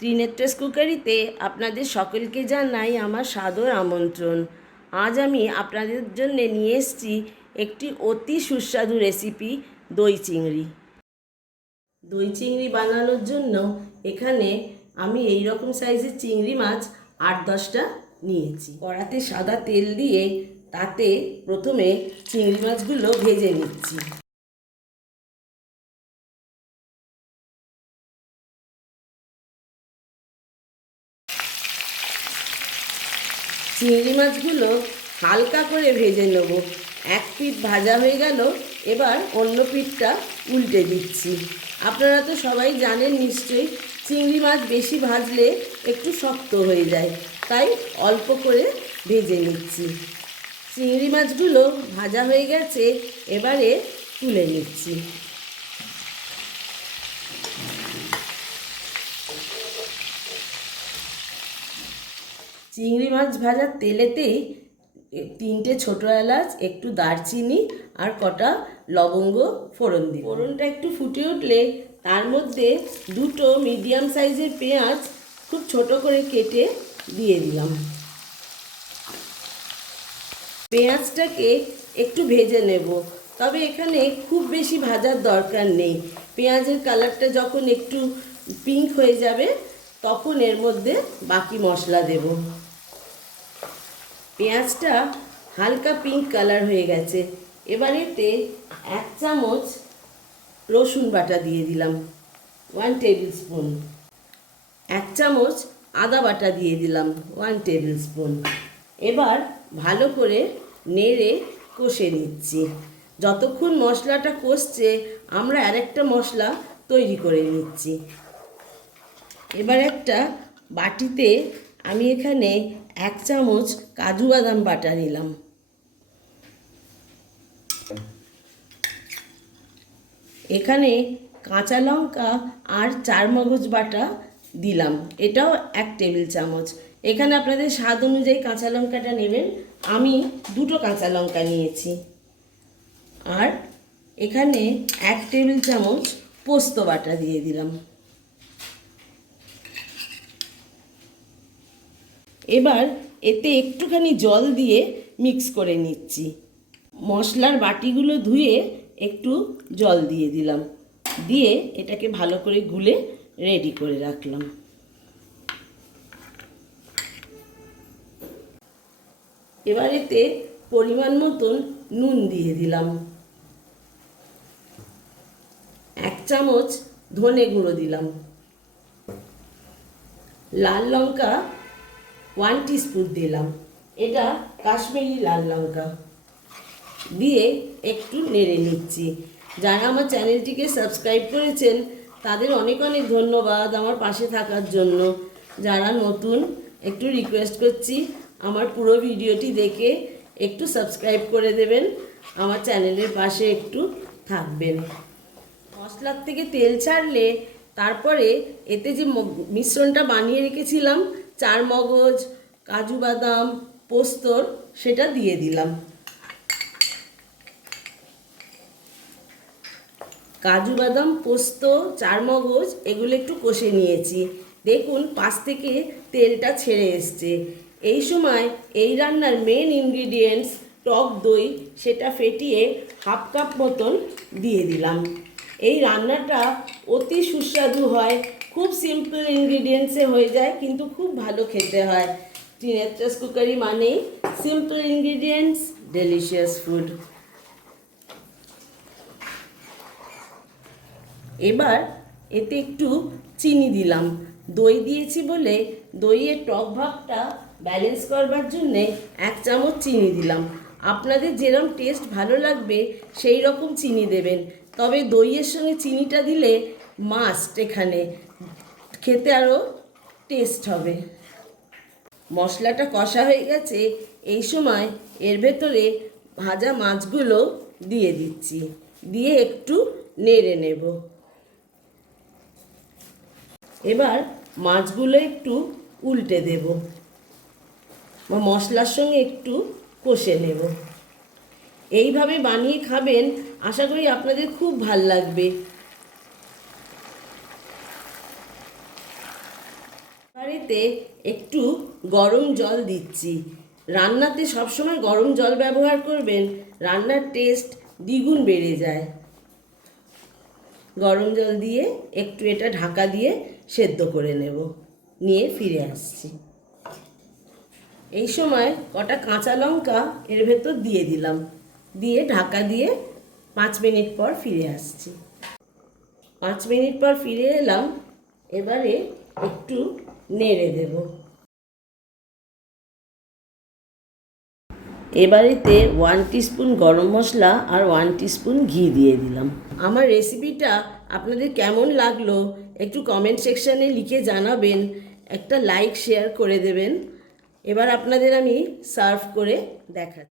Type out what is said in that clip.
ত্রিনেত্রাস কুকারিতে আপনাদের সকলকে জানাই আমার সাদর আমন্ত্রণ। আজ আমি আপনাদের জন্য নিয়ে এসেছি একটি অতি সুস্বাদু রেসিপি, দই চিংড়ি। দই চিংড়ি বানানোর জন্য এখানে আমি এই রকম সাইজের চিংড়ি মাছ আট দশটা নিয়েছি। কড়াতে সাদা তেল দিয়ে তাতে প্রথমে চিংড়ি মাছগুলো ভেজে নিচ্ছি। চিংড়ি মাছগুলো হালকা করে ভেজে নেব। এক পিঠ ভাজা হয়ে গেল, এবার অন্য পিঠটা উল্টে দিচ্ছি। আপনারা তো সবাই জানেন নিশ্চয়ই, চিংড়ি মাছ বেশি ভাজলে একটু শক্ত হয়ে যায়, তাই অল্প করে ভেজে নিচ্ছি। চিংড়ি মাছগুলো ভাজা হয়ে গেছে, এবারে তুলে নিচ্ছি। চিংড়ি মাছ ভাজার তেলেতেই তিনটে ছোটো এলাচ, একটু দারচিনি আর কটা লবঙ্গ ফোড়ন দিই ফোড়নটা একটু ফুটে উঠলে তার মধ্যে দুটো মিডিয়াম সাইজের পেঁয়াজ খুব ছোট করে কেটে দিয়ে দিলাম। পেঁয়াজটাকে একটু ভেজে নেব, তবে এখানে খুব বেশি ভাজার দরকার নেই। পেঁয়াজের কালারটা যখন একটু পিঙ্ক হয়ে যাবে, তখন এর মধ্যে বাকি মশলা দেব। পেঁয়াজটা হালকা পিঙ্ক কালার হয়ে গেছে। এবার এতে এক চামচ রসুন বাটা দিয়ে দিলাম ওয়ান টেবিল স্পুন এক চামচ আদা বাটা দিয়ে দিলাম ওয়ান টেবিল স্পুন এবার ভালো করে নেড়ে কষে নিচ্ছি। যতক্ষণ মশলাটা কষছে, আমরা আরেকটা মশলা তৈরি করে নিচ্ছি। এবার একটা বাটিতে আমি এখানে এক চামচ কাজু বাদাম বাটা নিলাম। এখানে কাঁচা লঙ্কা আর চার মগজ বাটা দিলাম। এটাও এক টেবিল চামচ। এখানে আপনাদের স্বাদ অনুযায়ী কাঁচা লঙ্কাটা নেবেন। আমি দুটো কাঁচা লঙ্কা নিয়েছি। আর এখানে এক টেবিল চামচ পোস্ত বাটা দিয়ে দিলাম। এবার এতে একটুখানি জল দিয়ে মিক্স করে নিচ্ছি। মশলার বাটিগুলো ধুয়ে একটু জল দিয়ে দিলাম। দিয়ে এটাকে ভালো করে গুলে রেডি করে রাখলাম। এবার এতে পরিমাণ মতন নুন দিয়ে দিলাম। এক চামচ ধনে গুঁড়ো দিলাম। লাল লঙ্কা ওয়ান টিস্পুন দিলাম। এটা কাশ্মীরি লাল লঙ্কা। দিয়ে একটু নেড়ে নিচ্ছি। যারা আমার চ্যানেলটিকে সাবস্ক্রাইব করেছেন, তাদের অনেক অনেক ধন্যবাদ আমার পাশে থাকার জন্য। যারা নতুন, একটু রিকোয়েস্ট করছি, আমার পুরো ভিডিওটি দেখে একটু সাবস্ক্রাইব করে দেবেন। আমার চ্যানেলের পাশে একটু থাকবেন। মশলার থেকে তেল ছাড়লে তারপরে এতে যে মিশ্রণটা বানিয়ে রেখেছিলাম চার মগজ, কাজু বাদাম, পোস্তর, সেটা দিয়ে দিলাম। কাজু বাদাম, পোস্ত, চার মগজ, এগুলো একটু কষে নিয়েছি। দেখুন, পাশ থেকে তেলটা ছেড়ে এসছে। এই সময় এই রান্নার মেন ইনগ্রিডিয়েন্টস টক দই, সেটা ফেটিয়ে হাফ কাপ মতন দিয়ে দিলাম। এই রান্নাটা অতি সুস্বাদু হয়। খুব সিম্পল ইনগ্রিডিয়েন্টসে হয়ে যায়, কিন্তু খুব ভালো খেতে হয়। টিনেট্রাস কুকারি মানেই সিম্পল ইনগ্রিডিয়েন্টস ডেলিশিয়াস ফুড এবার এতে একটু চিনি দিলাম। দই দিয়েছি বলে দইয়ের টক ভাবটা ব্যালেন্স করবার জন্যে এক চামচ চিনি দিলাম। আপনাদের যেরকম টেস্ট ভালো লাগবে, সেই রকম চিনি দেবেন। তবে দইয়ের সঙ্গে চিনিটা দিলে মাস্ট এখানে। খেতে আরও টেস্ট হবে। মশলাটা কষা হয়ে গেছে, এই সময় এর ভেতরে ভাজা মাছগুলো দিয়ে দিচ্ছি। দিয়ে একটু নেড়ে নেব। এবার মাছগুলো একটু উল্টে দেব বা মশলার সঙ্গে একটু কষে নেব। এইভাবে বানিয়ে খাবেন, আশা করি আপনাদের খুব ভালো লাগবে। এবারেতে একটু গরম জল দিচ্ছি। রান্নাতে সবসময় গরম জল ব্যবহার করবেন, রান্নার টেস্ট দ্বিগুণ বেড়ে যায়। গরম জল দিয়ে একটু এটা ঢাকা দিয়ে সেদ্ধ করে নেব, নিয়ে ফিরে আসছি। এই সময় কটা কাঁচা লঙ্কা এর ভেতর দিয়ে দিলাম, দিয়ে ঢাকা দিয়ে পাঁচ মিনিট পর ফিরে আসছি। পাঁচ মিনিট পর ফিরে এলাম, এবারে একটু নেড়ে দেব। এবারেতে ওয়ান টিস্পুন গরম মশলা আর ওয়ান টিস্পুন ঘি দিয়ে দিলাম। আমার রেসিপিটা আপনাদের কেমন লাগল একটু কমেন্ট সেকশানে লিখে জানাবেন, একটা লাইক শেয়ার করে দেবেন। এবার আপনাদের আমি সার্ভ করে দেখা